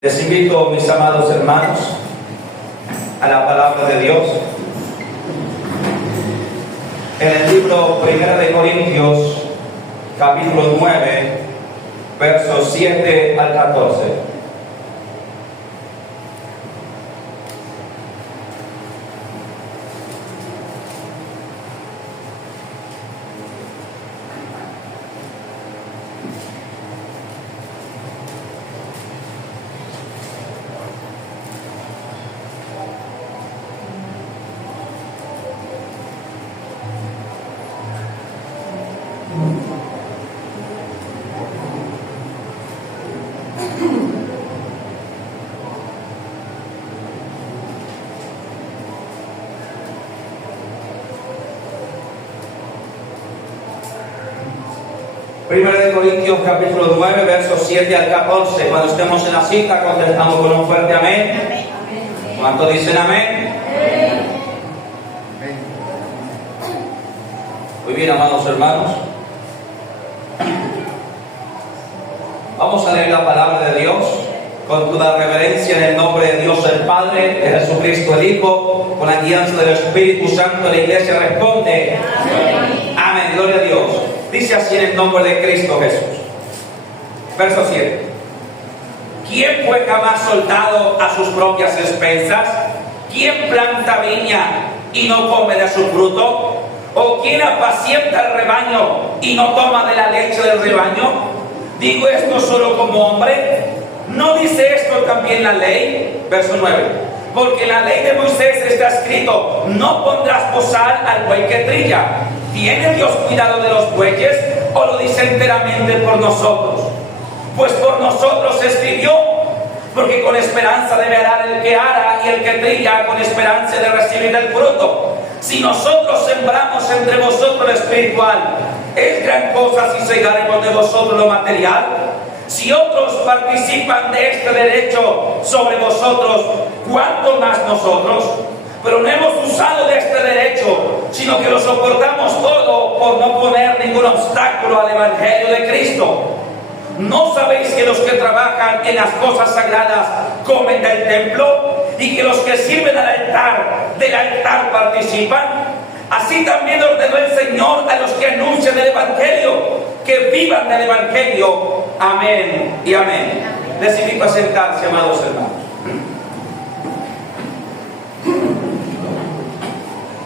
Les invito, mis amados hermanos, a la palabra de Dios. En el libro 1 de Corintios, capítulo 9, versos 7 al 14. Primero de Corintios capítulo 9, versos 7 al 14. Cuando estemos en la cita, contestamos con un fuerte amén. ¿Cuántos dicen amén? Muy bien, amados hermanos. Vamos a leer la palabra de Dios con toda reverencia en el nombre de Dios el Padre, de Jesucristo el Hijo, con la guianza del Espíritu Santo. La iglesia responde: amén. Amén, gloria a Dios. Dice así en el nombre de Cristo Jesús. Verso 7. ¿Quién fue jamás soldado a sus propias expensas? ¿Quién planta viña y no come de su fruto? ¿O quién apacienta el rebaño y no toma de la leche del rebaño? ¿Digo esto solo como hombre? ¿No dice esto también la ley? Verso 9. Porque en la ley de Moisés está escrito: no pondrás bozal al buey que trilla. ¿Tiene Dios cuidado de los bueyes o lo dice enteramente por nosotros? Pues por nosotros escribió, porque con esperanza debe arar el que ara y el que trilla con esperanza de recibir el fruto. Si nosotros sembramos entre vosotros lo espiritual, ¿es gran cosa si segaremos de vosotros lo material? Si otros participan de este derecho sobre vosotros, ¿cuánto más nosotros? Pero no hemos usado de este derecho, sino que lo soportamos todo por no poner ningún obstáculo al Evangelio de Cristo. ¿No sabéis que los que trabajan en las cosas sagradas comen del templo y que los que sirven del altar participan? Así también ordenó el Señor a los que anuncian el Evangelio, que vivan del Evangelio. Amén y amén. Les invito a sentarse, amados hermanos.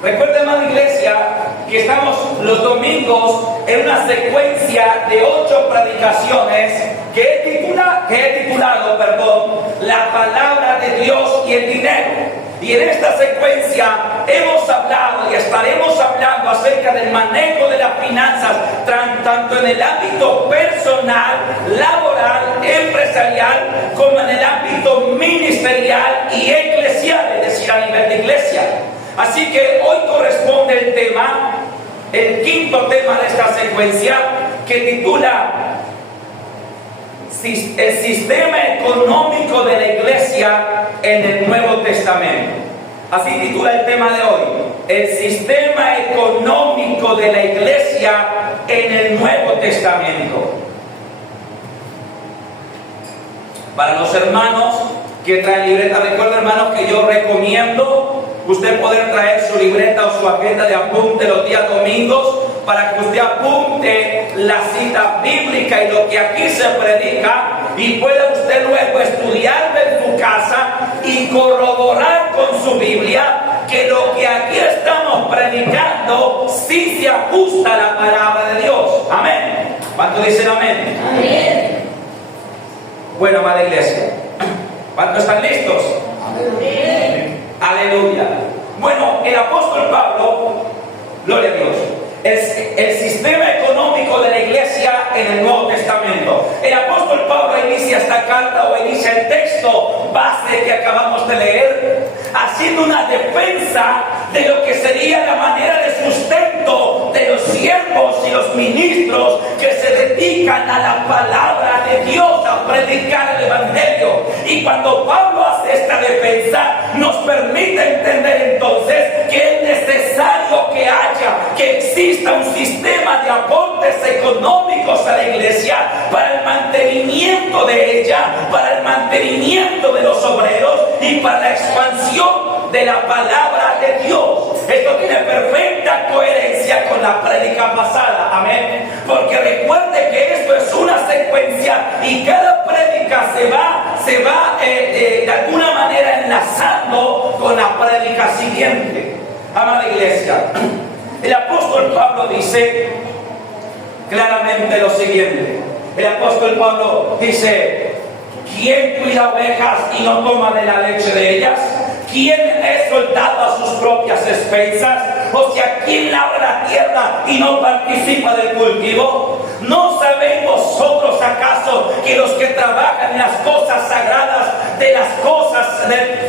Recuerden, amada iglesia, que estamos los domingos en una secuencia de 8 predicaciones que he titulado, la palabra de Dios y el dinero. Y en esta secuencia hemos hablado y estaremos hablando acerca del manejo de las finanzas, tanto en el ámbito personal, laboral, empresarial, como en el ámbito ministerial y eclesial, es decir, a nivel de iglesia. Así que hoy corresponde el tema, el quinto tema de esta secuencia, que titula el sistema económico de la iglesia en el Nuevo Testamento. Así titula el tema de hoy: el sistema económico de la iglesia en el Nuevo Testamento. Para los hermanos que traen libreta, recuerden, hermanos, que yo recomiendo usted poder traer su libreta o su agenda de apunte los días domingos, para que usted apunte la cita bíblica y lo que aquí se predica, y pueda usted luego estudiar en su casa y corroborar con su Biblia que lo que aquí estamos predicando sí se ajusta a la palabra de Dios. Amén. ¿Cuántos dicen amén? Amén. Bueno, amada iglesia, ¿cuántos están listos? Amén. Aleluya. Bueno, el apóstol Pablo, gloria a Dios, el sistema económico de la iglesia en el Nuevo Testamento. El apóstol Pablo inicia esta carta, o inicia el texto base que acabamos de leer, haciendo una defensa de lo que sería la manera de sustento de los siervos y los ministros que se dedican a la palabra de Dios, a predicar el Evangelio. Y cuando Pablo hace esta defensa, nos permite entender entonces que es necesario que exista un sistema de aporte aportes económicos a la iglesia para el mantenimiento de ella, para el mantenimiento de los obreros y para la expansión de la palabra de Dios. Esto tiene perfecta coherencia con la prédica pasada, amén. Porque recuerde que esto es una secuencia y cada prédica se va de alguna manera enlazando con la prédica siguiente. Amada iglesia, el apóstol Pablo dice claramente lo siguiente. El apóstol Pablo dice: ¿quién cuida ovejas y no toma de la leche de ellas? ¿Quién es soldado a sus propias expensas? O sea, ¿quién labra la tierra y no participa del cultivo? ¿No sabéis vosotros acaso que los que trabajan en las cosas sagradas, de las cosas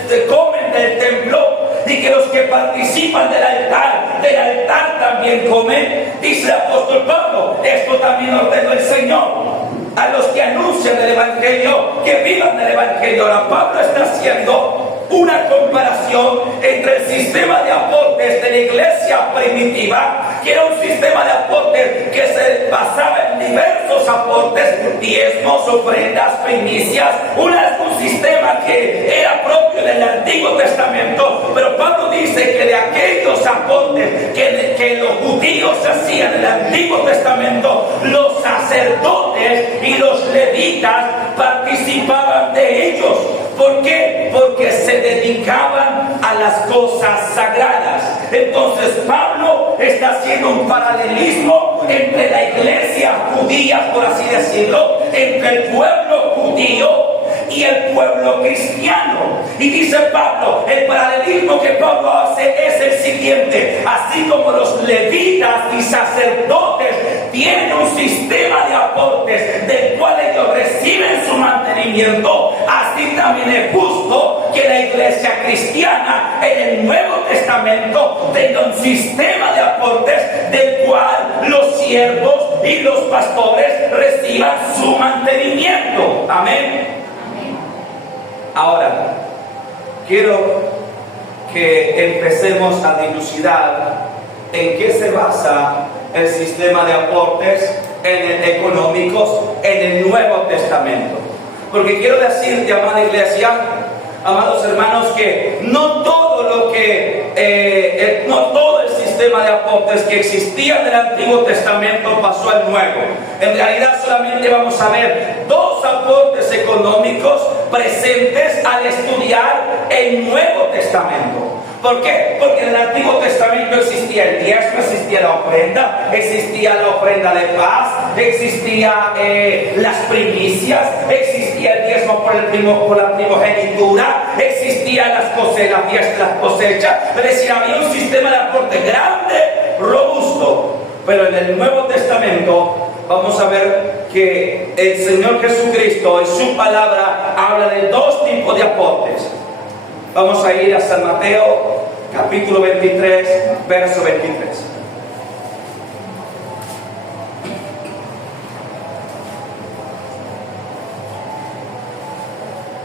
que comen del templo, y que los que participan del altar también comen? Dice el apóstol Pablo: esto también ordenó el Señor a los que anuncian el Evangelio, que vivan del Evangelio. Ahora Pablo está haciendo una comparación entre el sistema de aportes de la iglesia primitiva, que era un sistema de aportes que se basaba en diversos aportes, diezmos, ofrendas, primicias, un sistema que era propio del Antiguo Testamento. Pero Pablo dice que de aquellos aportes que los judíos hacían en el Antiguo Testamento, los sacerdotes y los levitas participaban de ellos. ¿Por qué? Porque se dedicaban a las cosas sagradas. Entonces Pablo está haciendo un paralelismo entre la iglesia judía, por así decirlo, entre el pueblo judío y el pueblo cristiano. Y dice Pablo, el paralelismo que Pablo hace es el siguiente: así como los levitas y sacerdotes tienen un sistema de aportes del cual ellos reciben su mantenimiento, así también es justo que la iglesia cristiana en el Nuevo Testamento tenga un sistema de aportes del cual los siervos y los pastores reciban su mantenimiento. Amén. Ahora, quiero que empecemos a dilucidar en qué se basa el sistema de aportes económicos en el Nuevo Testamento. Porque quiero decirte, amada iglesia, amados hermanos, que no todo el sistema de aportes que existía en el Antiguo Testamento pasó al Nuevo. En realidad solamente vamos a ver dos aportes económicos presentes al estudiar el Nuevo Testamento. ¿Por qué? Porque en el Antiguo Testamento existía el diezmo, existía la ofrenda de paz, existía las primicias, existía el diezmo por la primogenitura, existía las cosechas. Es decir, había un sistema de aporte grande, robusto. Pero en el Nuevo Testamento vamos a ver que el Señor Jesucristo en su palabra habla de dos tipos de aportes. Vamos a ir a San Mateo, capítulo 23, verso 23.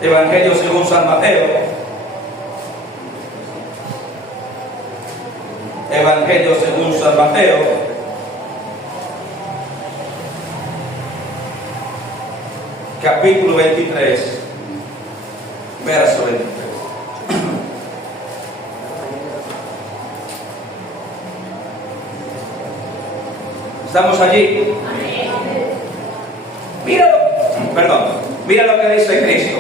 Evangelio según San Mateo. Evangelio según San Mateo. Capítulo 23, verso 23. ¿Estamos allí? Mira lo que dice Cristo.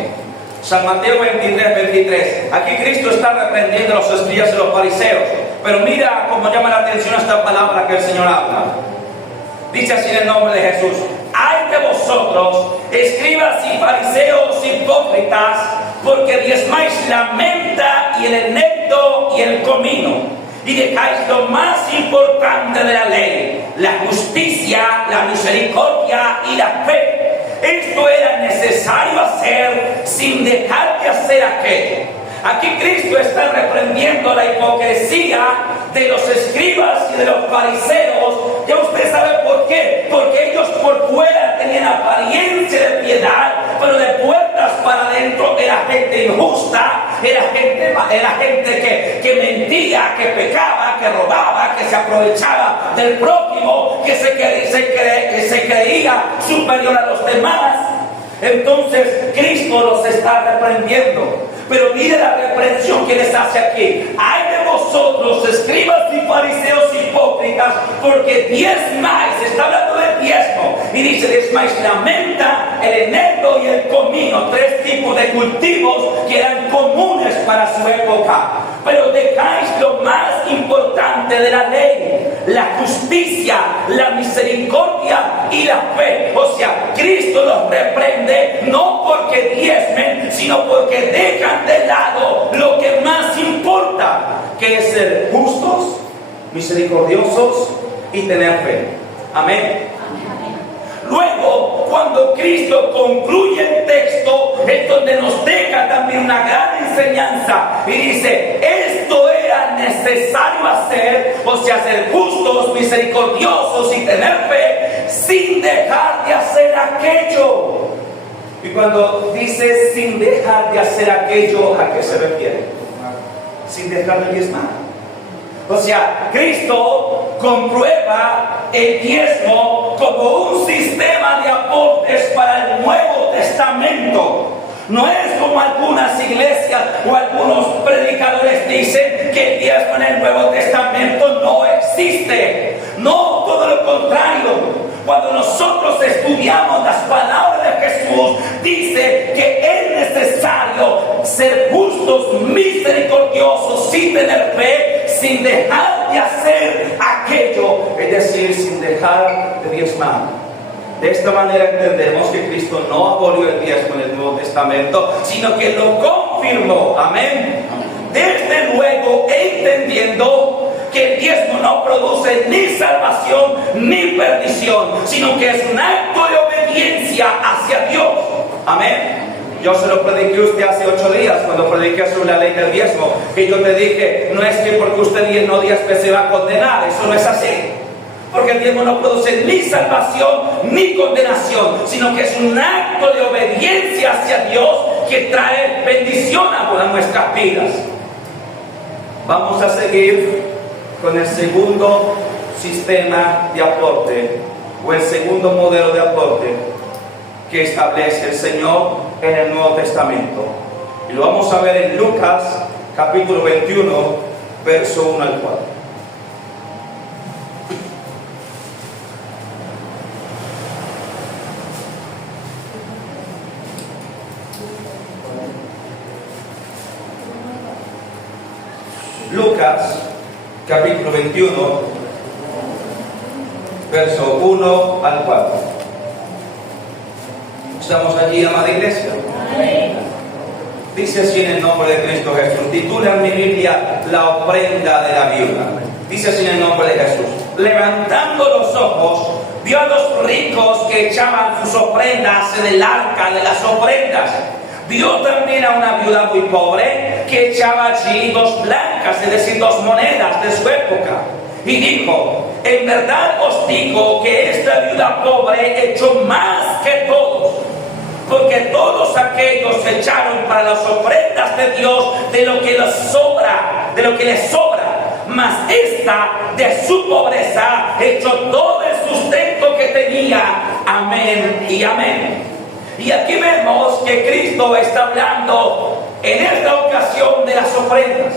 San Mateo 23, 23. Aquí Cristo está reprendiendo a los escribas y los fariseos. Pero mira cómo llama la atención esta palabra que el Señor habla. Dice así en el nombre de Jesús: ¡ay de vosotros, escribas y fariseos hipócritas, porque diezmáis la menta y el enebro y el comino, y dejáis lo más importante de la ley, la justicia, la misericordia y la fe! Esto era necesario hacer sin dejar de hacer aquello. Aquí Cristo está reprendiendo la hipocresía de los escribas y de los fariseos. Ya usted sabe por qué? Porque ellos por fuera tenían apariencia de piedad, pero de puertas para adentro era gente injusta, era gente que mentía, que pecaba, que robaba, que se aprovechaba del prójimo, que se creía superior a los demás. Entonces Cristo los está reprendiendo. Pero mire la reprensión que les hace aquí. ¡Ay de vosotros, escribas y fariseos hipócritas, porque diezmáis! Está hablando del diezmo. Y dice, diezmáis la menta, el eneldo y el comino. 3 tipos de cultivos que eran comunes para su época. Pero dejáis lo más importante de la ley: la justicia, la misericordia y la fe. O sea, Cristo los reprende no porque diezmen, sino porque dejan de lado lo que más importa, que es ser justos, misericordiosos y tener fe. Amén. Luego, cuando Cristo concluye el texto, es donde nos deja también una gran enseñanza y dice, esto era necesario hacer, o sea, ser justos, misericordiosos y tener fe, sin dejar de hacer aquello. Y cuando dice sin dejar de hacer aquello, ¿a qué se refiere? Sin dejar de diezmar. O sea, Cristo comprueba el diezmo como un sistema de aportes para el Nuevo Testamento. No es como algunas iglesias o algunos predicadores dicen que el diezmo en el Nuevo Testamento no existe. No, todo lo contrario. Cuando nosotros estudiamos las palabras de Jesús, dice que es necesario ser justos, misericordiosos, sin tener fe, sin dejar de hacer aquello, es decir, sin dejar de diezmar. De esta manera entendemos que Cristo no abolió el diezmo en el Nuevo Testamento, sino que lo confirmó. Amén. Desde luego, entendiendo que el diezmo no produce ni salvación ni perdición, sino que es un acto de obediencia hacia Dios. Amén. Yo se lo prediqué a usted hace 8 días cuando prediqué sobre la ley del diezmo, que yo te dije, no es que porque usted no diezme se va a condenar, eso no es así. Porque el diezmo no produce ni salvación ni condenación, sino que es un acto de obediencia hacia Dios que trae bendición a nuestras vidas. Vamos a seguir con el segundo sistema de aporte, o el segundo modelo de aporte que establece el Señor en el Nuevo Testamento. Y lo vamos a ver en Lucas capítulo 21, verso 1 al 4. Lucas capítulo 21, verso 1 al 4. ¿Estamos allí, amada iglesia? Amén. Dice así en el nombre de Cristo Jesús. Titula en mi Biblia la ofrenda de la viuda. Dice así en el nombre de Jesús. Levantando los ojos, vio a los ricos que echaban sus ofrendas en el arca de las ofrendas. Vio también a una viuda muy pobre que echaba allí 2 blancas, es decir, 2 monedas de su época. Y dijo, en verdad os digo que esta viuda pobre echó más que todos, porque todos aquellos echaron para las ofrendas de Dios de lo que les sobra, mas esta de su pobreza echó todo el sustento que tenía. Amén y amén. Y aquí vemos que Cristo está hablando en esta ocasión de las ofrendas.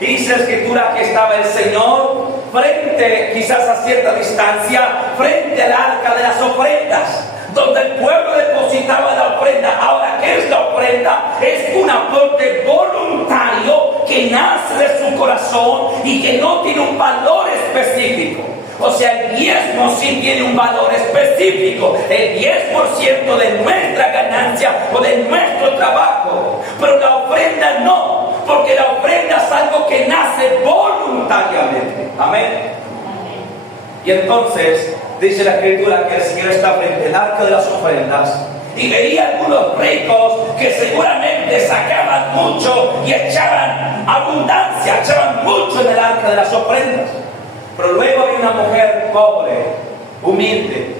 Y dice la Escritura que estaba el Señor frente, quizás a cierta distancia, frente al arca de las ofrendas, donde el pueblo depositaba la ofrenda. Ahora, ¿qué es la ofrenda? Es un aporte voluntario que nace de su corazón y que no tiene un valor específico. O sea, el diezmo sí tiene un valor específico, el 10% de nuestra ganancia o de nuestro trabajo, pero la ofrenda no, porque la ofrenda es algo que nace voluntariamente. Amén. Y entonces dice la Escritura que el Señor está frente al arca de las ofrendas y veía algunos ricos que seguramente sacaban mucho y echaban abundancia, echaban mucho en el arca de las ofrendas. Pero luego había una mujer pobre humilde.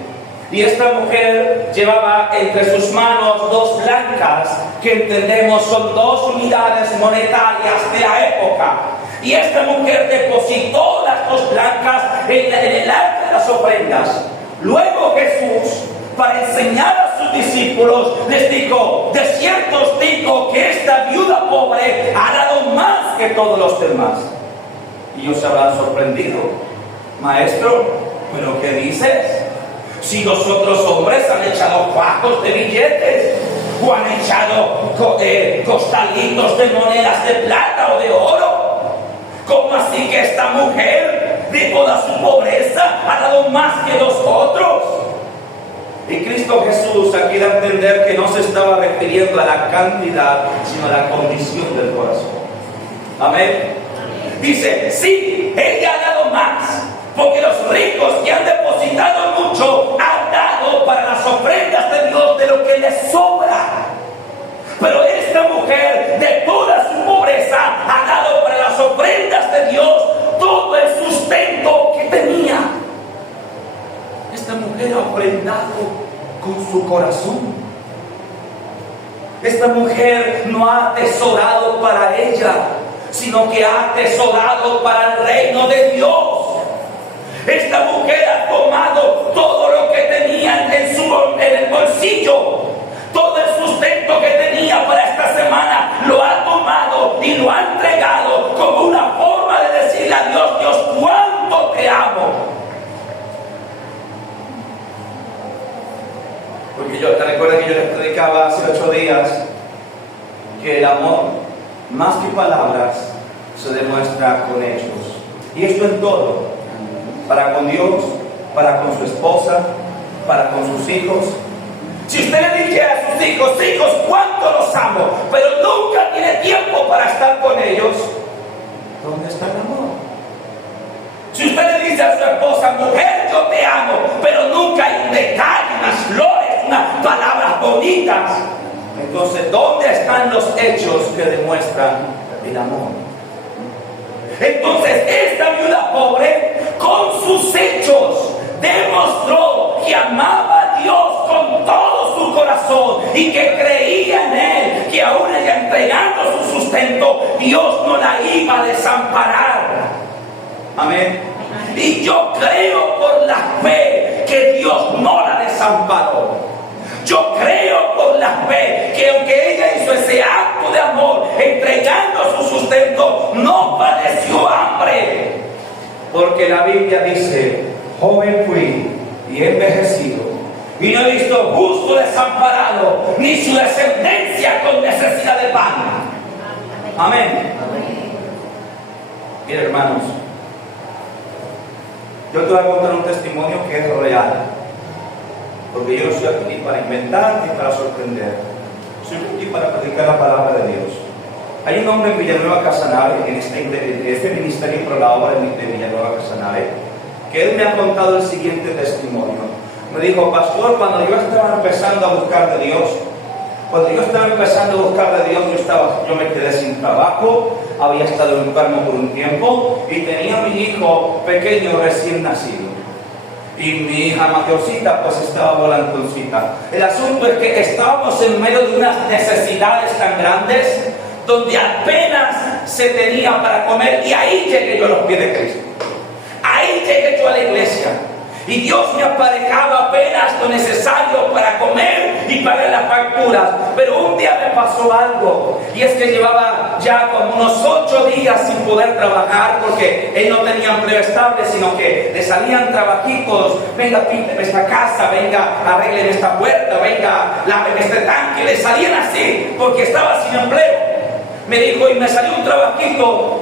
Y esta mujer llevaba entre sus manos 2 blancas, que entendemos son 2 unidades monetarias de la época. Y esta mujer depositó las 2 blancas en el arca de las ofrendas. Luego Jesús, para enseñar a sus discípulos, les dijo: de cierto os digo que esta viuda pobre ha dado más que todos los demás. Y ellos se habrán sorprendido: Maestro, ¿pero qué dices? Si los otros hombres han echado fajos de billetes, o han echado costalitos de monedas de plata o de oro, ¿cómo así que esta mujer, de toda su pobreza, ha dado más que los otros? Y Cristo Jesús aquí da a entender que no se estaba refiriendo a la cantidad, sino a la condición del corazón. Amén. Dice: sí, ella ha dado más, porque los ricos que han depositado mucho han dado para las ofrendas de Dios de lo que les sobra. Pero esta mujer, de toda su pobreza, ha dado para las ofrendas de Dios todo el sustento que tenía. Esta mujer ha ofrendado con su corazón. Esta mujer no ha atesorado para ella, sino que ha atesorado para el reino de Dios. Esta mujer ha tomado todo lo que tenía en el bolsillo, todo el sustento que tenía para esta semana, lo ha tomado y lo ha entregado como una forma de decirle a Dios: Dios, cuánto te amo. Porque yo te recuerdo que yo les predicaba hace 8 días que el amor, más que palabras, se demuestra con hechos. Y esto en todo: para con Dios, para con su esposa, para con sus hijos. Si usted le dijera a sus hijos: hijos, cuánto los amo, pero nunca tiene tiempo para estar con ellos, ¿dónde está el amor? Si usted le dice a su esposa: mujer, yo te amo, pero nunca hay un detalle, unas flores, unas palabras bonitas, entonces ¿dónde están los hechos que demuestran el amor? Entonces esta viuda pobre, con sus hechos, demostró que amaba a Dios con todo su corazón y que creía en Él, que aún ella entregando su sustento, Dios no la iba a desamparar. Amén. Y yo creo por la fe que Dios no la desamparó. Yo creo por la fe que aunque ella hizo ese acto de amor, entregando su sustento, no padeció hambre. Porque la Biblia dice: joven fui y he envejecido, y no he visto justo desamparado, ni su descendencia con necesidad de pan. Amén. Mira, hermanos, yo te voy a contar un testimonio que es real. Porque yo no soy aquí ni para inventar ni para sorprender. Soy aquí para predicar la palabra de Dios. Hay un hombre en Villanueva Casanare, en este ministerio por la obra de Villanueva Casanare, que él me ha contado el siguiente testimonio. Me dijo: pastor, cuando yo estaba empezando a buscar de Dios, yo me quedé sin trabajo, había estado enfermo por un tiempo y tenía a mi hijo pequeño recién nacido. Y mi hija mayorcita pues estaba volantoncita. El asunto es que estábamos en medio de unas necesidades tan grandes, donde apenas se tenía para comer, y ahí llegué yo a los pies de Cristo. Ahí llegué yo a la iglesia, y Dios me aparejaba apenas lo necesario para comer y pagar las facturas. Pero un día me pasó algo, y es que llevaba ya como unos 8 días sin poder trabajar, porque él no tenía empleo estable, sino que le salían trabajitos: venga, pínteme esta casa, venga, arreglen esta puerta, venga, láveme este tanque. Le salían así, porque estaba sin empleo. Me dijo, y me salió un trabajito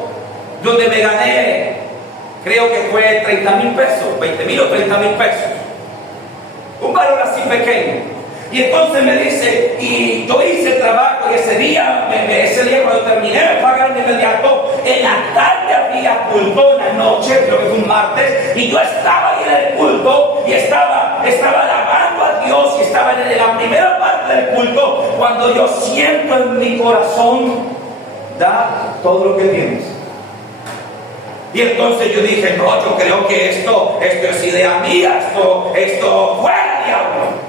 donde me gané, creo que fue 30,000 pesos, 20,000 o 30,000 pesos, un valor así pequeño. Y entonces me dice, y yo hice el trabajo, y ese día cuando terminé de pagar de inmediato, en la tarde había culto, en la noche, creo que fue un martes, y yo estaba ahí en el culto, y estaba alabando a Dios, y estaba en la primera parte del culto, cuando yo siento en mi corazón: da todo lo que tienes. Y entonces yo dije, no, yo creo que esto es idea mía, esto fuera diablo.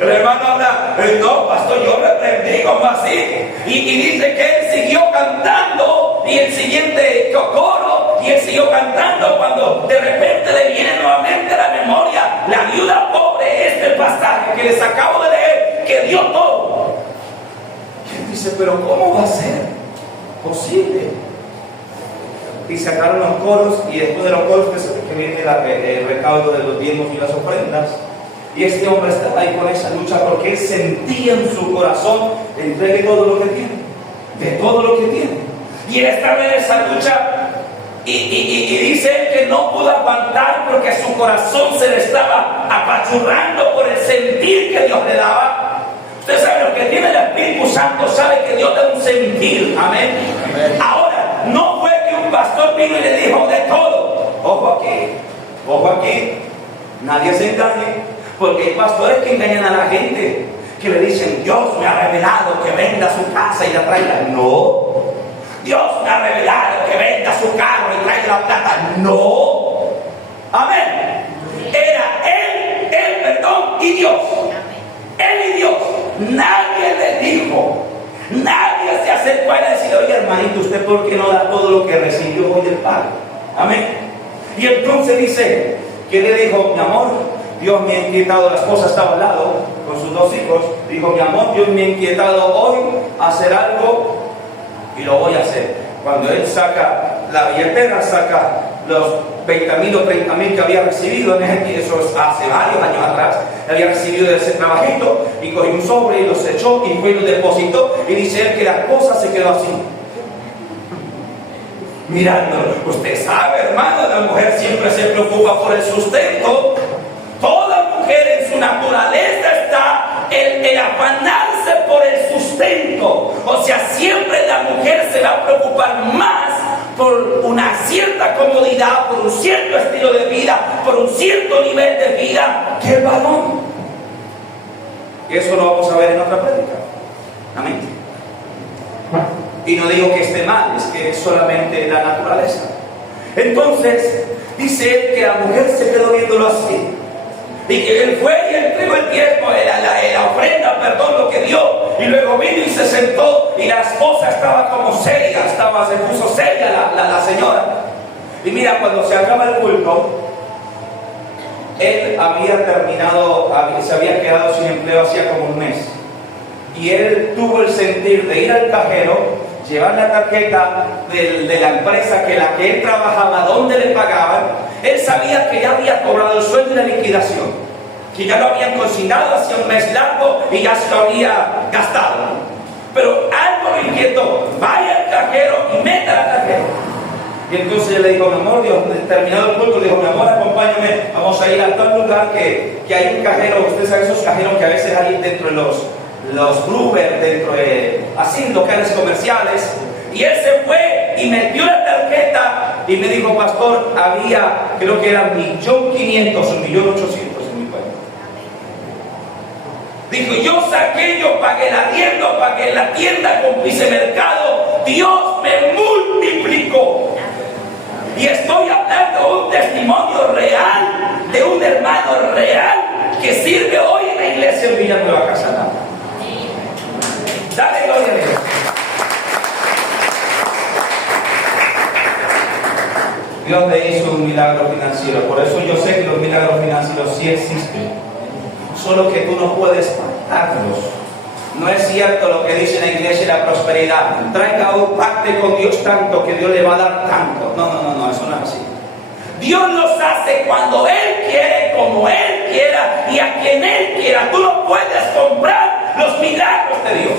El hermano habla, no, pastor, yo reprendí como así. Y dice que él siguió cantando, y el siguiente coro, y él siguió cantando cuando de repente le viene nuevamente a la memoria la viuda pobre, este pasaje que les acabo de leer, que dio todo. Y él dice, pero ¿cómo va a ser posible? Y sacaron los coros, y después de los coros que viene el recaudo de los diezmos y las ofrendas. Y este hombre estaba ahí con esa lucha porque él sentía en su corazón, entregue todo lo que tiene, de todo lo que tiene. Y él estaba en esa lucha y dice él que no pudo aguantar porque su corazón se le estaba apachurrando por el sentir que Dios le daba. Usted sabe, lo que tiene el Espíritu Santo sabe que Dios da un sentir. Amén. Amén. Ahora, no fue que un pastor vino y le dijo de todo. Ojo aquí, nadie se engañe. Porque hay pastores que engañan a la gente, que le dicen, Dios me ha revelado que venda su casa y la traiga. No. Dios me ha revelado que venda su carro y traiga la plata. No. Amén. Era él, y Dios. Él y Dios. Nadie le dijo, nadie se acercó a él a decir, oye hermanito, ¿usted por qué no da todo lo que recibió hoy del Padre? Amén. Y entonces dice, que le dijo, mi amor, Dios me ha inquietado, la esposa estaba al lado con sus dos hijos, dijo, mi amor, Dios me ha inquietado hoy a hacer algo y lo voy a hacer. Cuando él saca la billetera, saca los 20,000 o 30,000 que había recibido, eso es hace varios años atrás, había recibido de ese trabajito, y cogió un sobre y los echó y fue y los depositó, y dice él que la esposa se quedó así, mirándolo. Usted sabe, hermano, la mujer siempre se preocupa por el sustento. Toda mujer en su naturaleza está el afanarse por el sustento. O sea, siempre la mujer se va a preocupar más por una cierta comodidad, por un cierto estilo de vida, por un cierto nivel de vida que el varón. Y eso lo vamos a ver en otra prédica. Amén. Y no digo que esté mal, es que es solamente la naturaleza. Entonces, dice él que la mujer se quedó viéndolo así. Y que él fue y entregó el diezmo, la ofrenda, perdón, lo que dio. Y luego vino y se sentó. Y la esposa estaba como seria, se puso seria la señora. Y mira, cuando se acaba el culto, él había terminado, se había quedado sin empleo hacía como un mes. Y él tuvo el sentir de ir al cajero, llevar la tarjeta de la empresa que él trabajaba, donde le pagaban. Él sabía que ya había cobrado el sueldo y la liquidación, que ya lo habían consignado hace un mes largo y ya se lo había gastado. Pero algo lo inquietó, vaya al cajero y meta la tarjeta. Y entonces él le dijo, mi amor, Dios, terminado el culto, le dijo, mi amor, acompáñame, vamos a ir a tal lugar que hay un cajero. Usted sabe esos cajeros que a veces hay dentro de los Gruber, dentro de así locales comerciales. Y él se fue y metió la tarjeta y me dijo, pastor, había, creo que era 1.500.000 o 1.800.000 en mi cuenta. Dijo, yo saqué, yo pagué el arriendo, pagué la tienda, con hice mercado, Dios me multiplicó. Y estoy hablando de un testimonio real, de un hermano real que sirve hoy en la iglesia en Villanueva Casanare. Dale gloria a Dios. Dios te hizo un milagro financiero. Por eso yo sé que los milagros financieros sí existen. Solo que tú no puedes pactarlos. No es cierto lo que dice la iglesia de la prosperidad. Traiga un pacto con Dios tanto que Dios le va a dar tanto. No, eso no es así. Dios los hace cuando Él quiere, como Él quiera y a quien Él quiera. Tú no puedes comprar los milagros de Dios.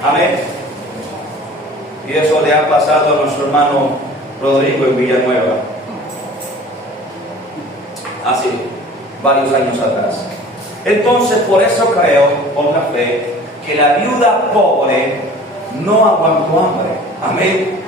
Amén. Y eso le ha pasado a nuestro hermano Rodrigo en Villanueva hace varios años atrás. Entonces, por eso creo, por la fe, que la viuda pobre no aguantó hambre. Amén.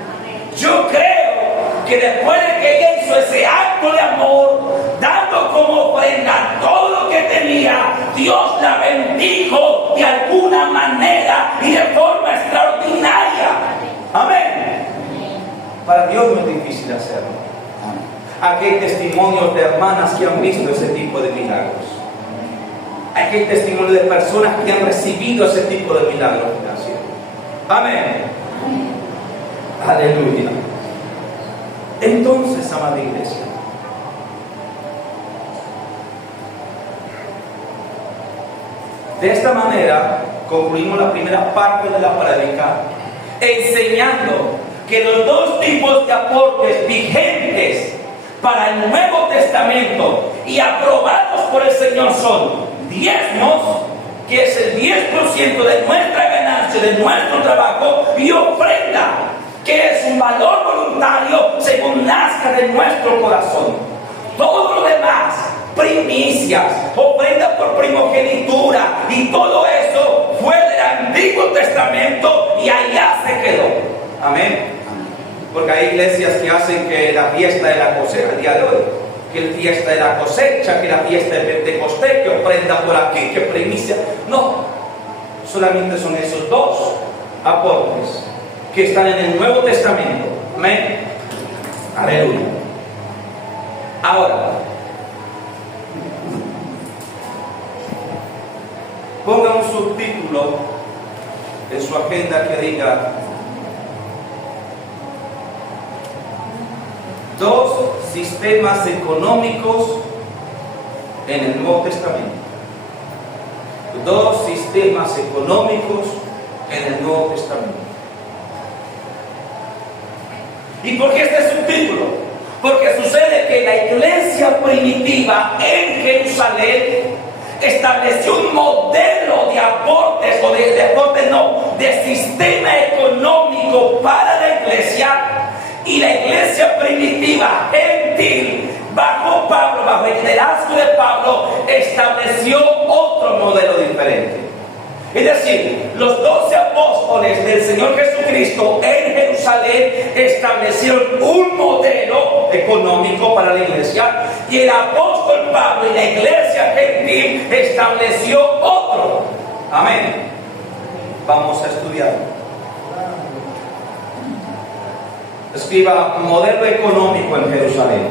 Yo creo que después de que ella hizo ese acto de amor, dando como ofrenda todo lo que tenía, Dios la bendijo de alguna manera y de forma extraordinaria. Amén. Para Dios no es difícil hacerlo. Aquí hay testimonios de hermanas que han visto ese tipo de milagros. Aquí hay testimonios de personas que han recibido ese tipo de milagros financieros. Amén. Aleluya. Entonces, amada iglesia, de esta manera concluimos la primera parte de la prédica, enseñando que los dos tipos de aportes vigentes para el Nuevo Testamento y aprobados por el Señor son diezmos, que es el 10% de nuestra ganancia, de nuestro trabajo, y ofrenda, que es un valor voluntario según nazca de nuestro corazón. Todo lo demás, primicias, ofrenda por primogenitura y todo eso fue del Antiguo Testamento y allá se quedó. Amén. Porque hay iglesias que hacen que la fiesta de la cosecha, el día de hoy, que la fiesta de la cosecha, que la fiesta de Pentecostés, que ofrenda por aquí, que primicia. No, solamente son esos dos aportes que están en el Nuevo Testamento. Amén. Aleluya. Ahora, ponga un subtítulo en su agenda que diga: dos sistemas económicos en el Nuevo Testamento. Dos sistemas económicos en el Nuevo Testamento. ¿Y por qué este subtítulo? Porque sucede que la iglesia primitiva en Jerusalén estableció un modelo de aportes, o de sistema económico para la iglesia. Y la iglesia primitiva, gentil, bajo el liderazgo de Pablo, estableció otro modelo diferente. Es decir, los 12 apóstoles del Señor Jesucristo en Jerusalén establecieron un modelo económico para la iglesia, y el apóstol Pablo y la iglesia gentil estableció otro. Amén. Vamos a estudiar. Escriba: modelo económico en Jerusalén.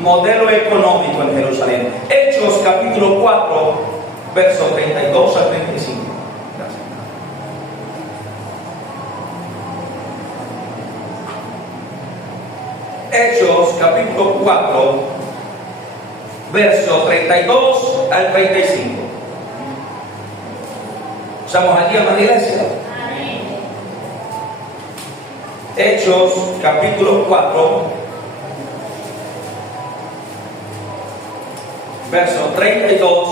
Modelo económico en Jerusalén. Hechos capítulo 4, versos 32 al 35. Gracias. Hechos capítulo 4, versos 32 al 35. ¿Estamos allí en la iglesia? Hechos capítulo 4, versos 32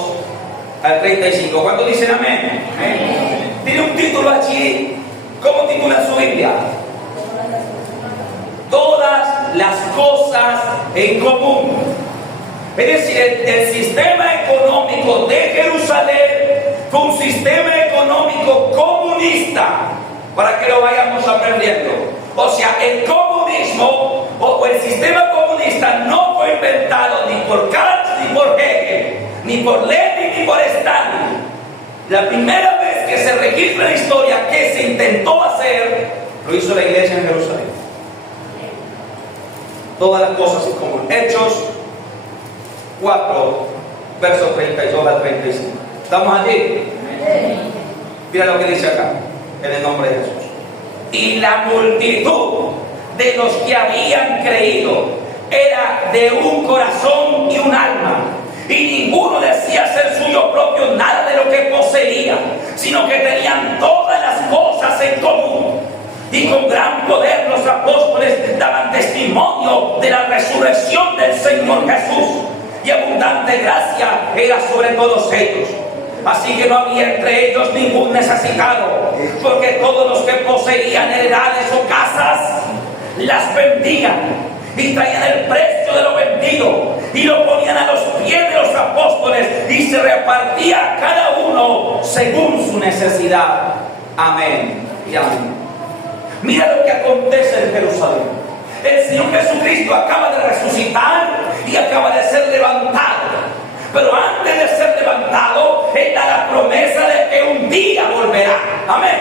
al 35. ¿Cuántos dicen amén? Amén. Tiene un título allí. ¿Cómo titula su Biblia? Todas las cosas en común. Es decir, el sistema económico de Jerusalén fue un sistema económico comunista, para que lo vayamos aprendiendo. O sea, el comunismo o el sistema comunista no fue inventado ni por Kant, ni por Hegel, ni por Lenin, ni por Stalin. La primera vez que se registra en la historia que se intentó hacer, lo hizo la iglesia en Jerusalén. Todas las cosas en común. Hechos 4, versos 32 al 35. ¿Estamos allí? Mira lo que dice acá, en el nombre de Jesús. Y la multitud de los que habían creído era de un corazón y un alma, y ninguno decía ser suyo propio nada de lo que poseía, sino que tenían todas las cosas en común. Y con gran poder los apóstoles daban testimonio de la resurrección del Señor Jesús, y abundante gracia era sobre todos ellos. Así que no había entre ellos ningún necesitado, porque todos los que poseían heredades o casas las vendían y traían el precio de lo vendido y lo ponían a los pies de los apóstoles, y se repartía a cada uno según su necesidad. Amén y amén. Mira lo que acontece en Jerusalén. El Señor Jesucristo acaba de resucitar y acaba de ser levantado. Pero antes de ser levantado, Él da la promesa de que un día volverá. Amén.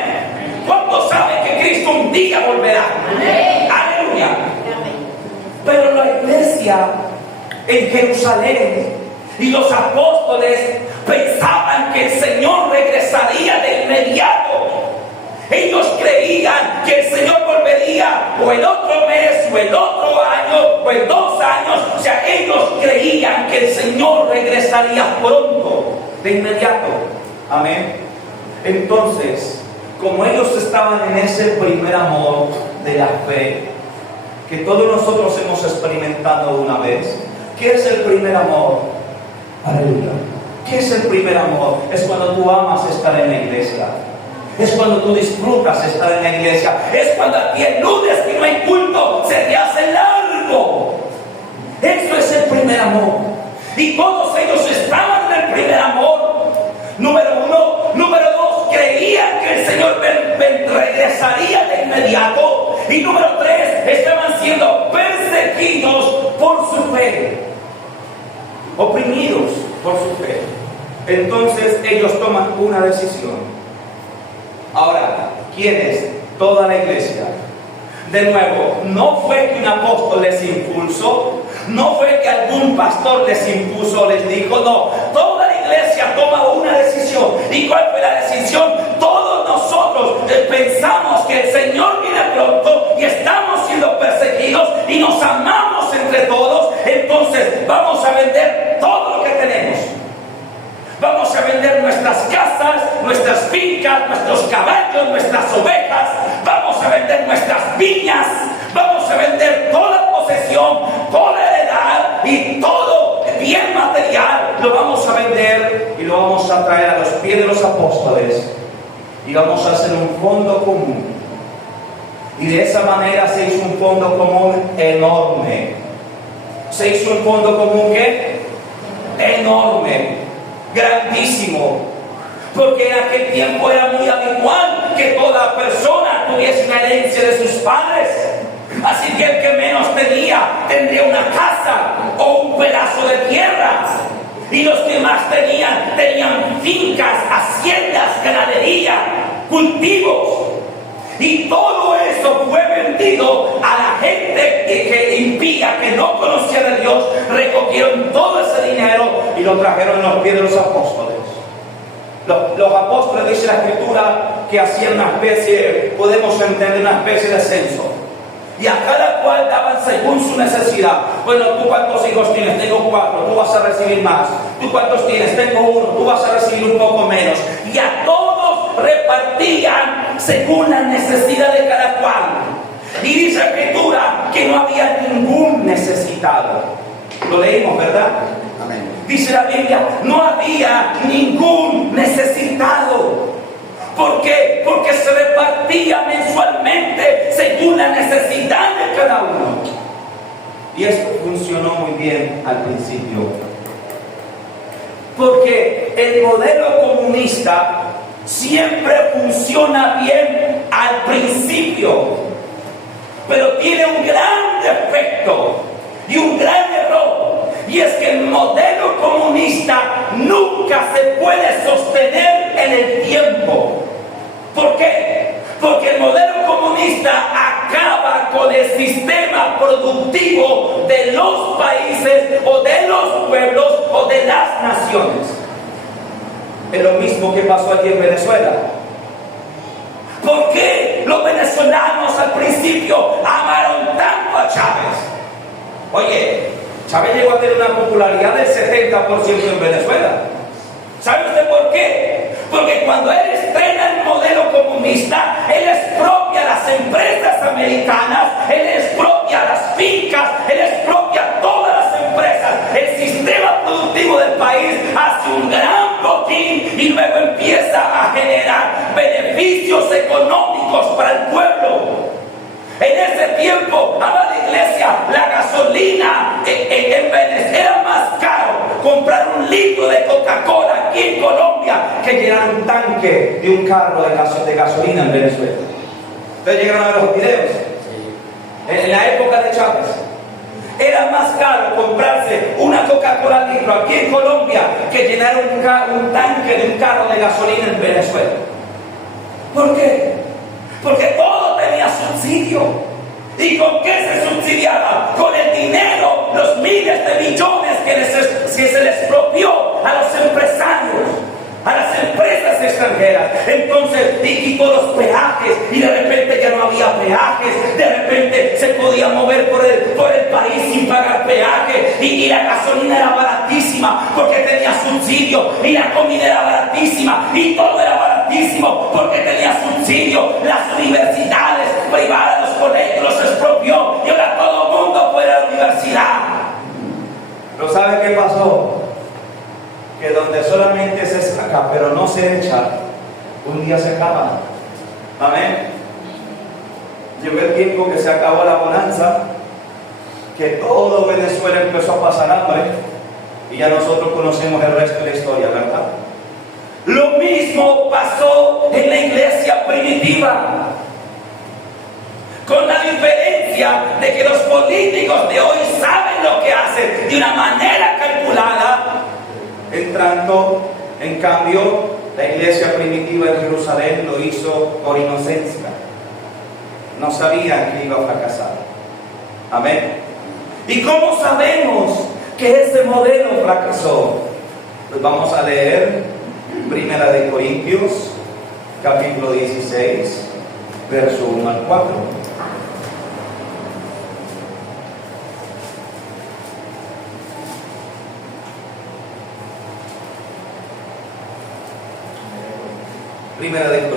¿Cuántos saben que Cristo un día volverá? Amén. Aleluya. iglesia en Jerusalén y los apóstoles pensaban que el Señor regresaría de inmediato. Ellos creían que el Señor volvería o el otro mes, o el otro año, o en 2 años. O sea, ellos creían que el Señor regresaría pronto, de inmediato. Amén. Entonces, como ellos estaban en ese primer amor de la fe, que todos nosotros hemos experimentado una vez. ¿Qué es el primer amor? Aleluya. ¿Qué es el primer amor? Es cuando tú amas estar en la iglesia. Es cuando tú disfrutas estar en la iglesia. Es cuando a ti el lunes que no hay culto se te hace largo. Eso es el primer amor. Y todos ellos estaban en el primer amor. Número 1. Número 2. Creían que el Señor regresaría de inmediato. Y número 3. Estaban siendo perseguidos por su fe. Oprimidos por su fe. Entonces ellos toman una decisión. Ahora, ¿quién es? Toda la iglesia. De nuevo, no fue que un apóstol les impulsó, no fue que algún pastor les impuso, les dijo, no. Toda la iglesia toma una decisión. ¿Y cuál fue la decisión? Todos nosotros pensamos que el Señor viene pronto y estamos siendo perseguidos y nos amamos entre todos. Entonces, vamos a vender todo lo que tenemos. Vamos a vender nuestras casas, nuestras fincas, nuestros caballos, nuestras ovejas. Vamos a vender nuestras viñas. Vamos a vender toda posesión, toda heredad y todo bien material. Lo vamos a vender y lo vamos a traer a los pies de los apóstoles. Y vamos a hacer un fondo común. Y de esa manera se hizo un fondo común enorme. Se hizo un fondo común ¿qué? Enorme. Grandísimo, porque en aquel tiempo era muy habitual que toda persona tuviese una herencia de sus padres. Así que el que menos tenía tendría una casa o un pedazo de tierra, y los que más tenían fincas, haciendas, ganadería, cultivos. Y todo eso fue vendido a la gente que impía, que no conocía de Dios. Recogieron todo ese dinero y lo trajeron a los pies de los apóstoles. Los apóstoles, dice la Escritura, que hacían una especie, podemos entender, una especie de censo. Y a cada cual daban según su necesidad. Bueno, ¿tú cuántos hijos tienes? Tengo 4, tú vas a recibir más. ¿Tú cuántos tienes? Tengo 1, tú vas a recibir un poco menos. Y a todos repartían según la necesidad de cada cual. Y dice la Escritura que no había ningún necesitado. Lo leímos, ¿verdad? Amén. Dice la Biblia, no había ningún necesitado. ¿Por qué? Porque se repartía mensualmente según la necesidad de cada uno. Y esto funcionó muy bien al principio. Porque el modelo comunista siempre funciona bien al principio, pero tiene un gran defecto y un gran error. Y es que el modelo comunista nunca se puede sostener en el tiempo. ¿Por qué? Porque el modelo comunista acaba con el sistema productivo de los países o de los pueblos o de las naciones. Es lo mismo que pasó aquí en Venezuela. ¿Por qué los venezolanos al principio amaron tanto a Chávez? Oye, Chávez llegó a tener una popularidad del 70% en Venezuela. ¿Sabe usted por qué? Porque cuando él estrena el modelo comunista, él expropia las empresas americanas, él expropia las fincas, él expropia todas las empresas. El sistema productivo del país hace un gran botín y luego empieza a generar beneficios económicos para el pueblo. En ese tiempo, amada iglesia, la gasolina en Venezuela era más caro comprar un litro de Coca-Cola aquí en Colombia que llenar un tanque de un carro de gasolina en Venezuela. Ustedes llegaron a ver los videos. En la época de Chávez era más caro comprarse una Coca-Cola litro aquí en Colombia que llenar un tanque de un carro de gasolina en Venezuela. ¿Por qué? Porque todo tenía subsidio. ¿Y con qué se subsidiaba? Con el dinero. Los los miles de millones que se les expropió a los empresarios, a las empresas extranjeras. Entonces, y por los peajes, y de repente ya no había peajes, de repente se podía mover por el país sin pagar peaje, y la gasolina era baratísima porque tenía subsidio, y la comida era baratísima, y todo era baratísimo porque tenía subsidio. Las universidades privadas, los colegios los expropió, y ahora todo el mundo puede ir a la universidad. Pero ¿sabe qué pasó? Que donde solamente se saca pero no se echa, un día se acaba. Amén. Llegó el tiempo que se acabó la bonanza, que todo Venezuela empezó a pasar hambre, y ya nosotros conocemos el resto de la historia, ¿verdad? Lo mismo pasó en la iglesia primitiva, con la diferencia de que los políticos de hoy saben lo que hacen de una manera calculada. En cambio, la iglesia primitiva en Jerusalén lo hizo por inocencia. No sabían que iba a fracasar. Amén. ¿Y cómo sabemos que ese modelo fracasó? Pues vamos a leer 1 Corintios, capítulo 16, verso 1 al 4. Primera de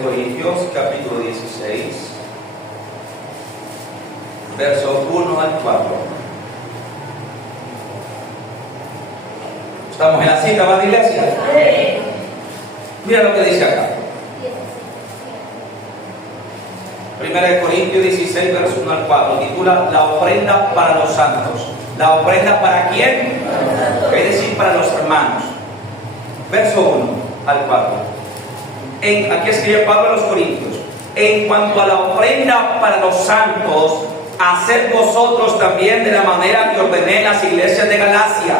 Corintios, capítulo 16, verso 1 al 4. ¿Estamos en la cita, va, iglesia? Mira lo que dice acá. 1 Corintios 16, verso 1 al 4, titula La ofrenda para los santos. ¿La ofrenda para quién? Es decir, para los hermanos. Verso 1 al 4. Aquí escribe Pablo a los Corintios: en cuanto a la ofrenda para los santos, haced vosotros también de la manera que ordené en las iglesias de Galacia.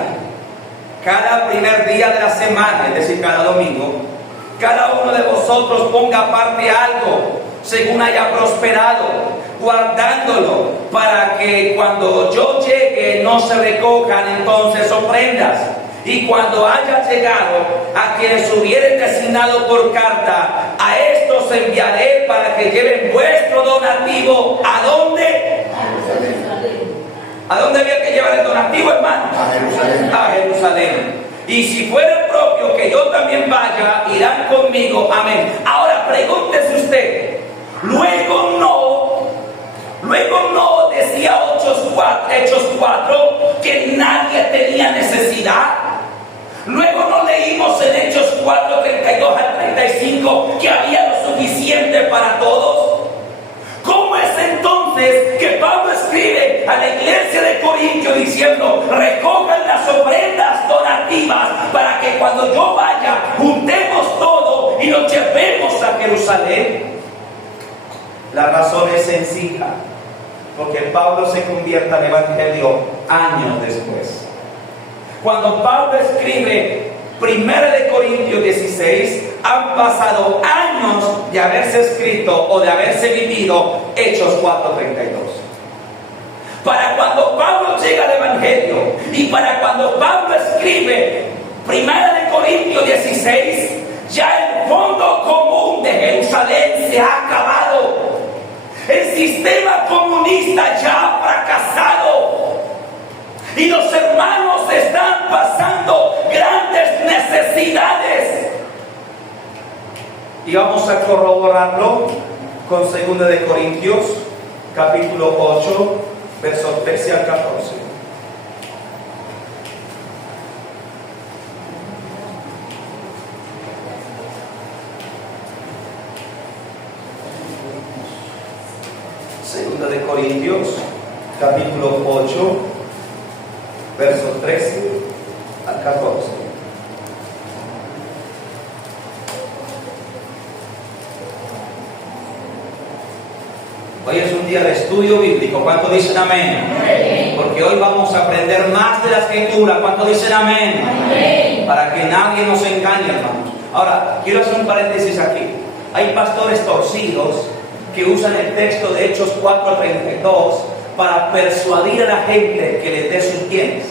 Cada primer día de la semana, es decir, cada domingo, cada uno de vosotros ponga aparte algo según haya prosperado, guardándolo para que cuando yo llegue no se recojan entonces ofrendas. Y cuando haya llegado a quienes hubieren designado por carta, a estos enviaré para que lleven vuestro donativo. ¿A dónde? ¿A dónde había que llevar el donativo, hermano? A Jerusalén. A Jerusalén. Y si fuera propio que yo también vaya, irán conmigo. Amén. Ahora pregúntese usted. Luego no decía Hechos 4 que nadie tenía necesidad. Luego no leímos en Hechos 4, 32 al 35 que había lo suficiente para todos. ¿Cómo es entonces que Pablo escribe a la iglesia de Corintios diciendo: recojan las ofrendas donativas para que cuando yo vaya juntemos todo y lo llevemos a Jerusalén? La razón es sencilla, porque Pablo se convierte al evangelio años después. Cuando Pablo escribe 1 Corintios 16, han pasado años de haberse escrito o de haberse vivido Hechos 4:32. Para cuando Pablo llega al evangelio y para cuando Pablo escribe 1 Corintios 16, ya el fondo común de Jerusalén se ha acabado. El sistema comunista ya ha fracasado. Y los hermanos están pasando grandes necesidades. Y vamos a corroborarlo con 2 Corintios, capítulo 8, versos 13 al 14. Segunda de Corintios, capítulo 8, versos 13 al 14. Hoy es un día de estudio bíblico. ¿Cuánto dicen amén? Amén. Porque hoy vamos a aprender más de la Escritura. ¿Cuánto dicen amén? Amén. Para que nadie nos engañe, hermanos. Ahora, quiero hacer un paréntesis aquí. Hay pastores torcidos que usan el texto de Hechos 4:32 para persuadir a la gente que les dé sus bienes.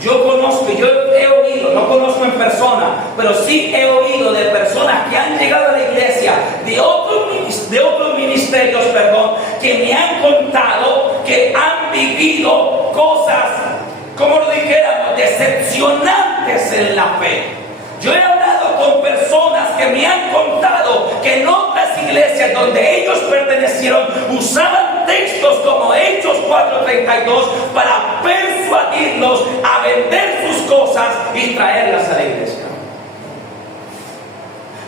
Yo conozco, yo he oído, no conozco en persona, pero sí he oído de personas que han llegado a la iglesia de otros ministerios, que me han contado que han vivido cosas, como lo dijéramos, decepcionantes en la fe. Yo he hablado con personas que me han contado que en otras iglesias donde ellos pertenecieron usaban textos como Hechos 4:32 para persuadirlos a vender sus cosas y traerlas a la iglesia.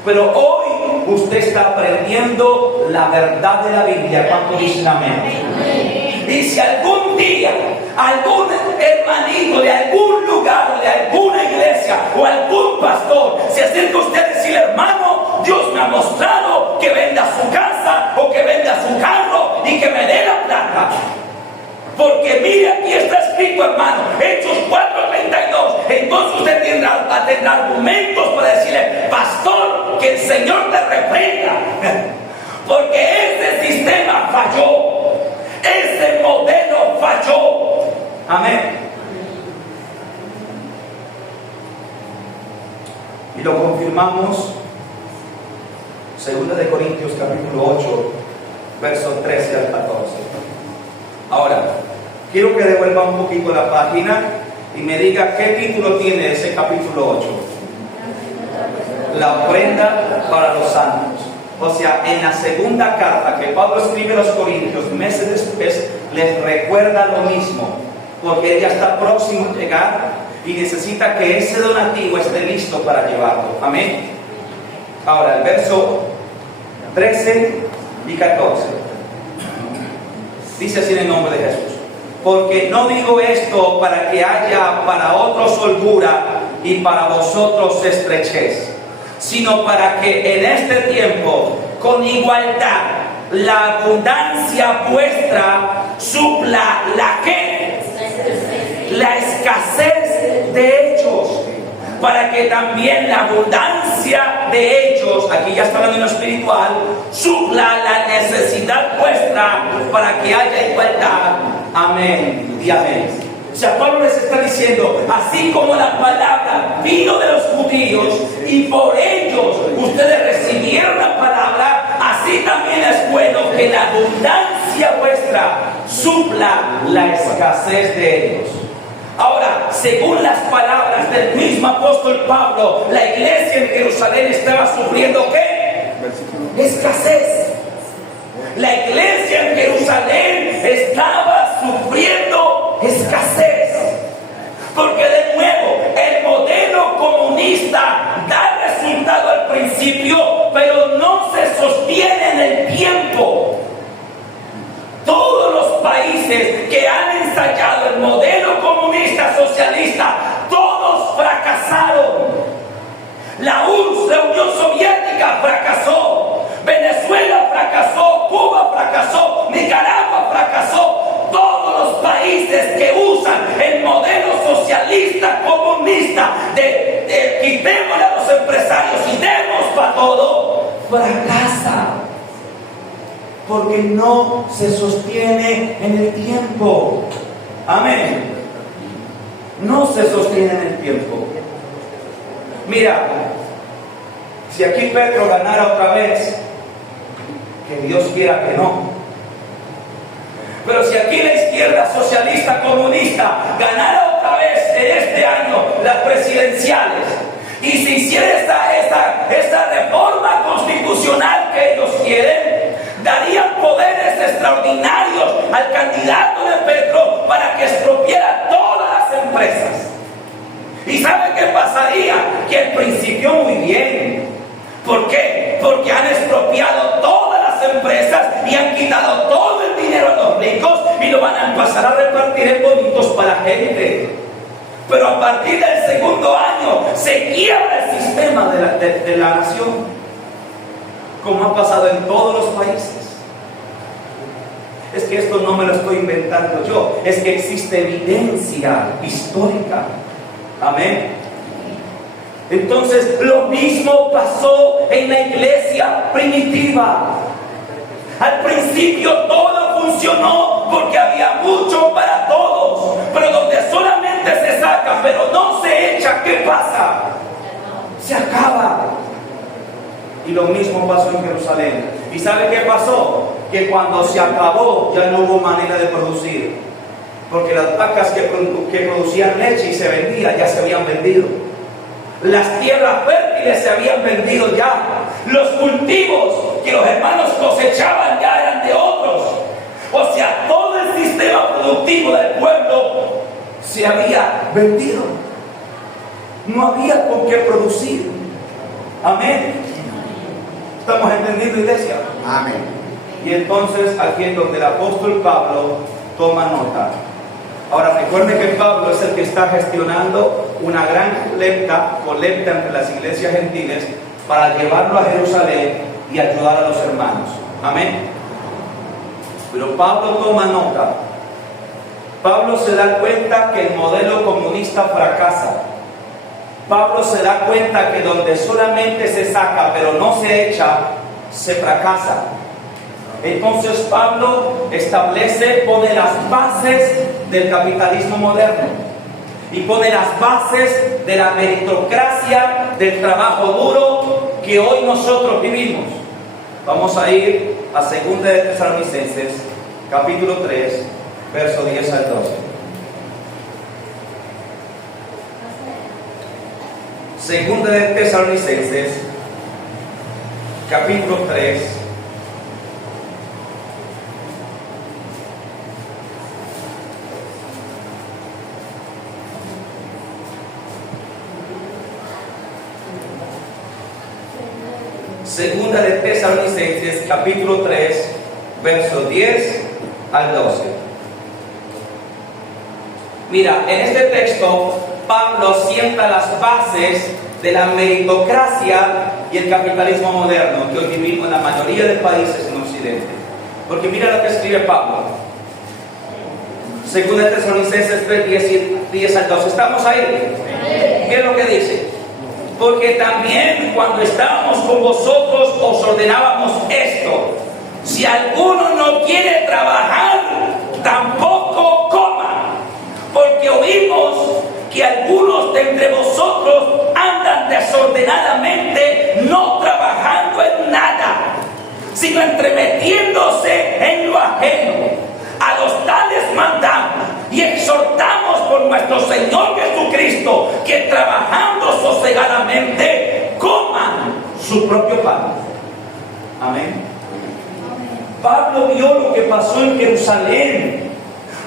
Pero hoy usted está aprendiendo la verdad de la Biblia. ¿Cuánto dicen amén? Y si algún día algún hermanito de algún lugar, de alguna iglesia o algún pastor se acerca a usted y decirle: hermano, Dios me ha mostrado que venda su casa o que venda su carro y que me dé la plata. Porque mire, aquí está escrito, hermano, Hechos 4:32. Entonces usted tendrá argumentos para decirle: pastor, que el Señor te reprenda, porque ese sistema falló, ese modelo falló. Amén. Y lo confirmamos 2 de Corintios capítulo 8, versos 13 al 14. Ahora, quiero que devuelva un poquito la página y me diga qué título tiene ese capítulo 8. La ofrenda para los santos. O sea, en la segunda carta que Pablo escribe a los Corintios, meses después, les recuerda lo mismo, porque él ya está próximo a llegar y necesita que ese donativo esté listo para llevarlo. Amén. Ahora, el verso 13 y 14 dice así en el nombre de Jesús: porque no digo esto para que haya para otros holgura y para vosotros estrechez, sino para que en este tiempo, con igualdad, la abundancia vuestra supla la que, la escasez de ellos, para que también la abundancia de ellos, aquí ya está hablando en lo espiritual, supla la necesidad vuestra, para que haya igualdad. Amén y amén. O sea, Pablo les está diciendo: así como la palabra vino de los judíos y por ellos ustedes recibieron la palabra, así también es bueno que la abundancia vuestra supla la escasez de ellos. Ahora, según las palabras del mismo apóstol Pablo, la iglesia en Jerusalén estaba sufriendo ¿qué? Escasez. La iglesia en Jerusalén estaba sufriendo escasez. Porque de nuevo, el modelo comunista da resultado al principio, pero no se sostiene en el tiempo. Todos los países que han ensayado el modelo comunista socialista, todos fracasaron. La URSS, la Unión Soviética, fracasó. Venezuela fracasó. Cuba fracasó. Nicaragua fracasó. Todos los países que usan el modelo socialista comunista de quitémosle a los empresarios y demos para todo, fracasan. Porque no se sostiene en el tiempo. Amén. No se sostiene en el tiempo. Mira, si aquí Petro ganara otra vez, que Dios quiera que no, pero si aquí la izquierda socialista comunista ganara otra vez en este año las presidenciales y se hiciera esta reforma constitucional que ellos quieren, darían poderes extraordinarios al candidato de Petro para que expropiara todas las empresas. ¿Y sabe qué pasaría? Que al principio muy bien. ¿Por qué? Porque han expropiado todas las empresas y han quitado todo el dinero a los ricos y lo van a pasar a repartir en bonitos para la gente. Pero a partir del segundo año se quiebra el sistema de la nación, como ha pasado en todos los países. Es que esto no me lo estoy inventando yo, es que existe evidencia histórica. Amén. Entonces, lo mismo pasó en la iglesia primitiva. Al principio todo funcionó porque había mucho para todos, pero donde solamente se saca, pero no se echa, ¿qué pasa? Se acaba. Y lo mismo pasó en Jerusalén. ¿Y sabe qué pasó? Que cuando se acabó ya no hubo manera de producir, porque las vacas que producían leche y se vendía ya se habían vendido. Las tierras fértiles se habían vendido ya. Los cultivos que los hermanos cosechaban ya eran de otros. O sea, todo el sistema productivo del pueblo se había vendido. No había con qué producir. Amén. ¿Estamos entendiendo, iglesia? Amén. Y entonces aquí es donde el apóstol Pablo toma nota. Ahora recuerde que Pablo es el que está gestionando una gran colecta entre las iglesias gentiles para llevarlo a Jerusalén y ayudar a los hermanos. Amén. Pero Pablo toma nota. Pablo se da cuenta que el modelo comunista fracasa. Pablo se da cuenta que donde solamente se saca pero no se echa, se fracasa. Entonces Pablo pone las bases del capitalismo moderno y pone las bases de la meritocracia, del trabajo duro que hoy nosotros vivimos. Vamos a ir a 2 de Tesalonicenses, capítulo 3, verso 10 al 12. 2 de Tesalonicenses, capítulo 3, Segunda de Tesalonicenses, capítulo 3, verso 10 al 12. Mira, en este texto Pablo sienta las bases de la meritocracia y el capitalismo moderno que hoy vivimos en la mayoría de países en Occidente. Porque mira lo que escribe Pablo. Segunda de Tesalonicenses 3, 10 al 12. ¿Estamos ahí? ¿Qué es lo que dice? Porque también cuando estábamos con vosotros os ordenábamos esto: si alguno no quiere trabajar, tampoco coma, porque oímos que algunos de entre vosotros andan desordenadamente, no trabajando en nada, sino entremetiéndose en lo ajeno. A los tales mandamos y exhortamos por nuestro Señor Jesucristo que trabajando sosegadamente coman su propio pan. Amén. Pablo vio lo que pasó en Jerusalén.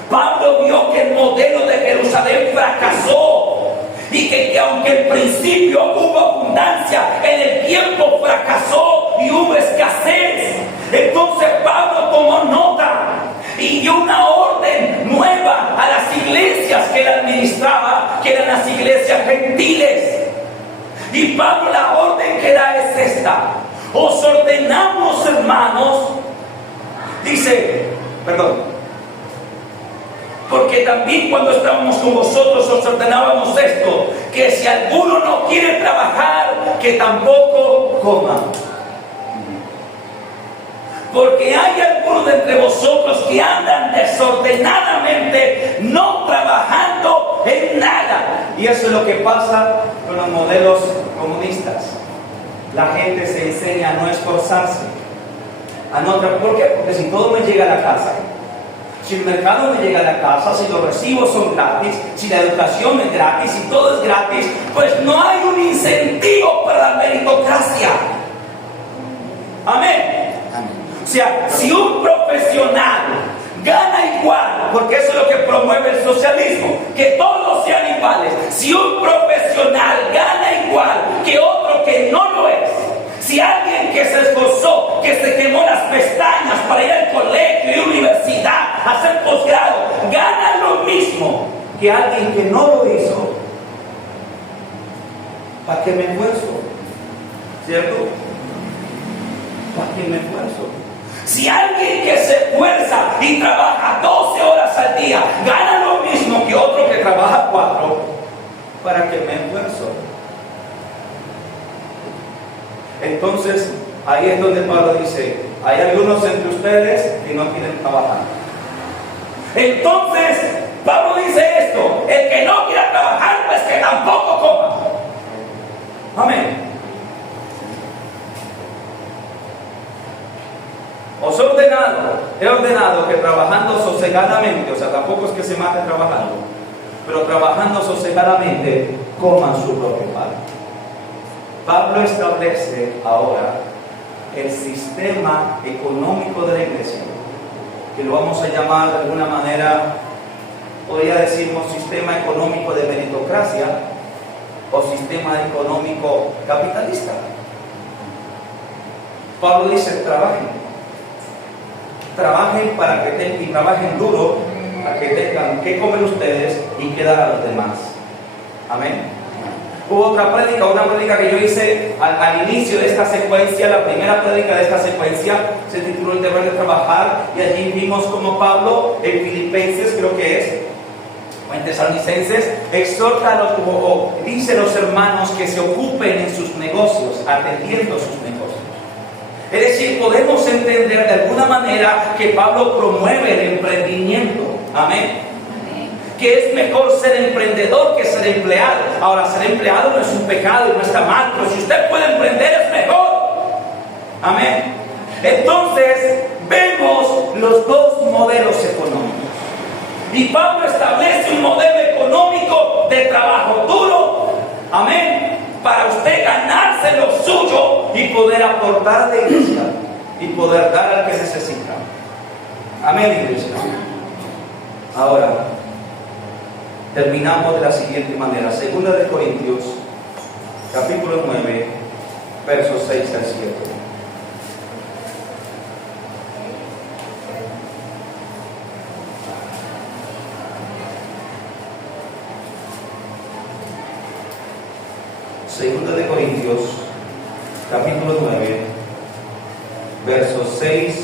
Pablo vio que el modelo de Jerusalén fracasó y que aunque al principio hubo abundancia, en el tiempo fracasó y hubo escasez. Entonces Pablo tomó nota y dio una orden nueva a las iglesias que él administraba, que eran las iglesias gentiles. Y Pablo, la orden que da es esta: os ordenamos, hermanos, porque también cuando estábamos con vosotros os ordenábamos esto, que si alguno no quiere trabajar, que tampoco coma. Porque hay algunos de entre vosotros que andan desordenadamente, no trabajando en nada. Y eso es lo que pasa con los modelos comunistas. La gente se enseña a no esforzarse, a no trabajar. ¿Por qué? Porque si todo me llega a la casa, si el mercado me llega a la casa, si los recibos son gratis, si la educación es gratis, si todo es gratis, pues no hay un incentivo para la meritocracia. Amén. O sea, si un profesional gana igual, porque eso es lo que promueve el socialismo, que todos sean iguales. Si un profesional gana igual que otro que no lo es, si alguien que se esforzó, que se quemó las pestañas para ir al colegio y universidad, a hacer posgrado, gana lo mismo que alguien que no lo hizo, ¿para qué me esfuerzo? ¿Cierto? ¿Para qué me esfuerzo? Si alguien que se esfuerza y trabaja 12 horas al día gana lo mismo que otro que trabaja 4, ¿para qué me esfuerzo? Entonces, ahí es donde Pablo dice, hay algunos entre ustedes que no quieren trabajar. Entonces, Pablo dice esto, el que no quiera trabajar, pues que tampoco coma. Amén. Os he ordenado que trabajando sosegadamente, o sea, tampoco es que se mate trabajando, pero trabajando sosegadamente, coman su propio pan. Pablo establece ahora el sistema económico de la iglesia, que lo vamos a llamar de alguna manera, podría decirnos sistema económico de meritocracia o sistema económico capitalista. Pablo dice, trabajen para que tengan, y trabajen duro para que tengan que comer ustedes y que dar a los demás. Amén. Hubo una prédica que yo hice al inicio de esta secuencia, la primera prédica de esta secuencia se tituló El deber de trabajar, y allí vimos como Pablo en Filipenses, creo que es, o en Tesalonicenses, exhorta a dice a los hermanos que se ocupen en sus negocios, atendiendo sus negocios. Es decir, podemos entender de alguna manera que Pablo promueve el emprendimiento. Amén. Que es mejor ser emprendedor que ser empleado. Ahora, ser empleado no es un pecado y no está mal, pero si usted puede emprender es mejor. Amén. Entonces, vemos los dos modelos económicos. Y Pablo establece un modelo económico de trabajo duro. Amén. Para usted ganarse lo suyo y poder aportar a la iglesia y poder dar al que necesita. Amén, iglesia. Ahora, terminamos de la siguiente manera. 2 Corintios, capítulo 9, versos 6 al 7. Segunda de Corintios, capítulo 9, versos 6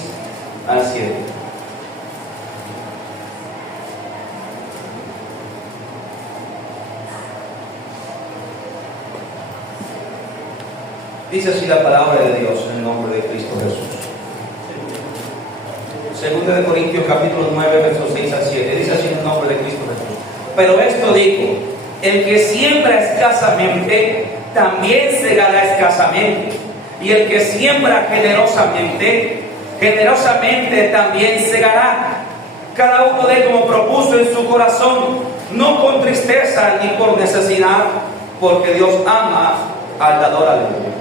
al 7. Dice así la palabra de Dios en el nombre de Cristo Jesús. Segunda de Corintios, capítulo 9, versos 6 al 7. Dice así en el nombre de Cristo Jesús. Pero esto digo, el que siembra escasamente, también segará escasamente. Y el que siembra generosamente, generosamente también segará. Cada uno de como propuso en su corazón, no con tristeza ni por necesidad, porque Dios ama al dador alegre.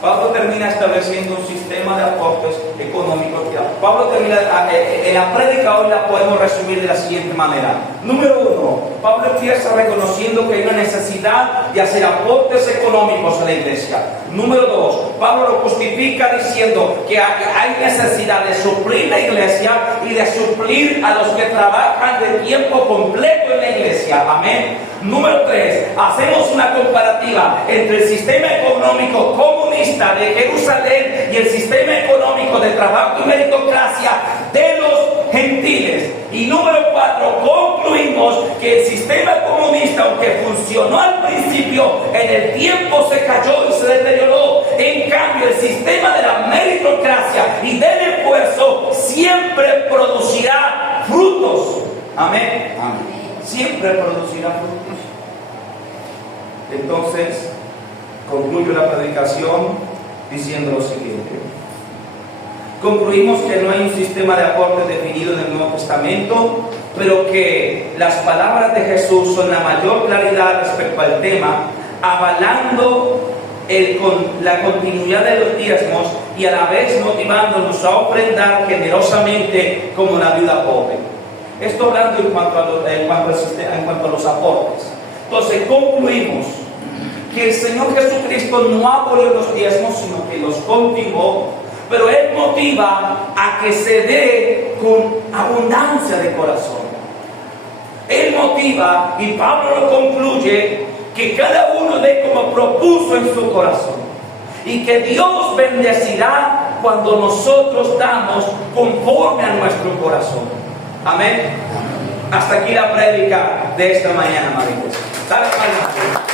Pablo termina estableciendo un sistema de aportes económicos. Pablo termina, en la prédica hoy la podemos resumir de la siguiente manera. Número 1, Pablo empieza reconociendo que hay una necesidad de hacer aportes económicos a la iglesia. Número 2, Pablo lo justifica diciendo que hay necesidad de suplir la iglesia y de suplir a los que trabajan de tiempo completo en la iglesia. Amén. Número 3, hacemos una comparativa entre el sistema económico comunista de Jerusalén y el sistema económico de trabajo y meritocracia de los gentiles. Y número 4, concluimos que el sistema comunista, aunque funcionó al principio, en el tiempo se cayó y se deterioró. En cambio, el sistema de la meritocracia y del esfuerzo siempre producirá frutos. Amén. Amén. Siempre producirá frutos. Entonces, concluyo la predicación diciendo lo siguiente. Concluimos que no hay un sistema de aportes definido en el Nuevo Testamento, pero que las palabras de Jesús son la mayor claridad respecto al tema, avalando la continuidad de los diezmos y a la vez motivándonos a ofrendar generosamente como la viuda pobre. Esto hablando en cuanto a los aportes. Entonces concluimos que el Señor Jesucristo no abolió los diezmos, sino que los continuó, pero Él motiva a que se dé con abundancia de corazón. Él motiva, y Pablo lo concluye, que cada uno dé como propuso en su corazón, y que Dios bendecirá cuando nosotros damos conforme a nuestro corazón. Amén. Hasta aquí la prédica de esta mañana, amigos. Dale palmas.